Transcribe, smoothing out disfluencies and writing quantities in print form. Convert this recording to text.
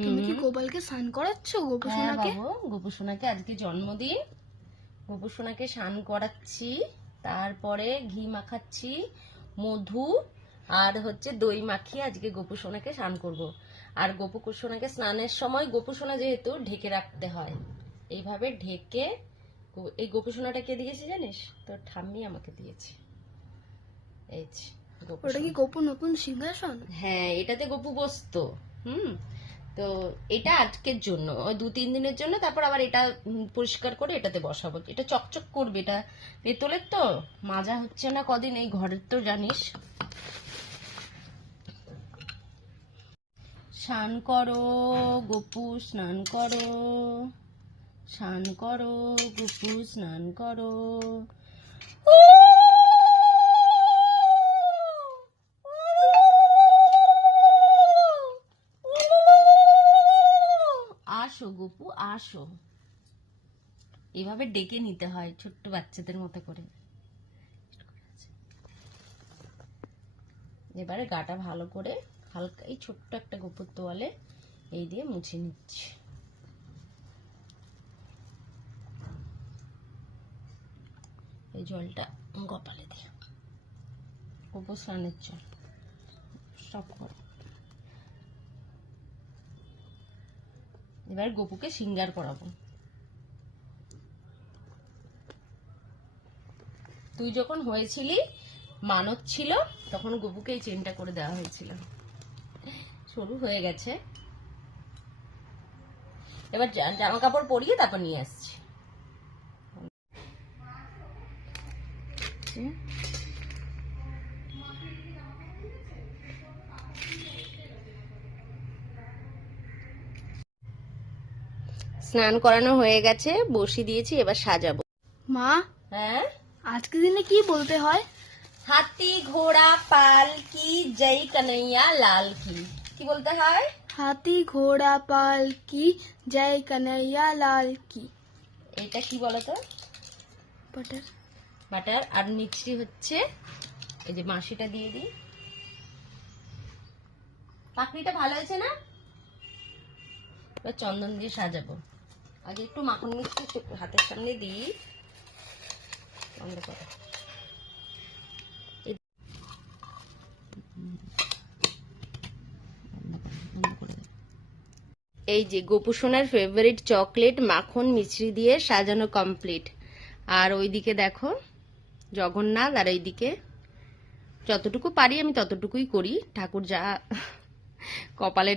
তুমি কি গোপালকে স্নান করাচ্ছ গোপু সোনাকে? গোপু সোনাকে আজকে জন্মদিন, গোপু সোনাকে স্নান করাচ্ছি, তারপরে ঘি মাখাচ্ছি, মধু আর হচ্ছে দই মাখিয়ে আজকে গোপু সোনাকে স্নান করব। আর গোপু সোনাকে স্নানের সময় গোপু সোনা যেহেতু ঢেকে রাখতে হয়, এইভাবে ঢেকে। এই গোপু সোনাটা কে দিয়েছে জানিস? তোর ঠাম্মি আমাকে দিয়েছে। এই যে ওটা কি গোপু নতুন সিংহাসন? হ্যাঁ, এটাতে গোপু বসতো। তো এটা আজকের জন্য, ওই 2-3 দিনের জন্য, তারপর আবার এটা পরিষ্কার করে এটাতে বসাবো। এটা চকচক করবে, এটা পেতলের তো, মাজা হচ্ছে না কদিন, এই ঘরের তো জানিস। স্নান করো গোপু, স্নান করো, স্নান করো গোপু, স্নান করো। আসো গোপু আসো, এভাবে ডেকে নিতে হয় ছোট্ট বাচ্চাদের মতো করে। এবারে গাটা ভালো করে হালকা এই ছোট্ট একটা গোপুর তোয়ালে এই দিয়ে মুছে নিচ্ছি। এই জলটা কপালে দিয়ে, গোপু স্নানের জল সব করো। এবার গোপুকে সিঙ্গার করাবো। তুই যখন হয়েছিলি, মানত ছিল, তখন গোপুকে এই চেনটা করে দেওয়া হয়েছিল। শুরু হয়ে গেছে, এবার জামা কাপড় পরিয়ে তারপর নিয়ে আসছি। স্নান করানো হয়ে গেছে, বসিয়ে দিয়েছি, এবার সাজাবো। মা, হ্যাঁ, আজকের দিনে কি বলতে হয়? হাতি ঘোড়া পাল কি, জয় কানাইয়া লাল কি। কি বলতে হয়? হাতি ঘোড়া পাল কি, জয় কানাইয়া লাল কি। এটা কি বলতো? বাটার। বাটার। আর মিষ্টি হচ্ছে এই যে মাসিটা দিয়ে দিই। পাকড়িটা ভালো হয়েছে না? এবার চন্দন দিয়ে সাজাবো। আগে একটু মাখন মিষ্টি হাতের সামনে দিই। বন্ধ করো। এই যে গোপু সোনার ফেভারিট চকলেট মাখন মিছরি দিয়ে সাজানো কমপ্লিট। আর ওইদিকে দেখো জগন্নাথ, আর এইদিকে যতটুকু পারি আমি ততটুকুই করি, ঠাকুর যা কপালে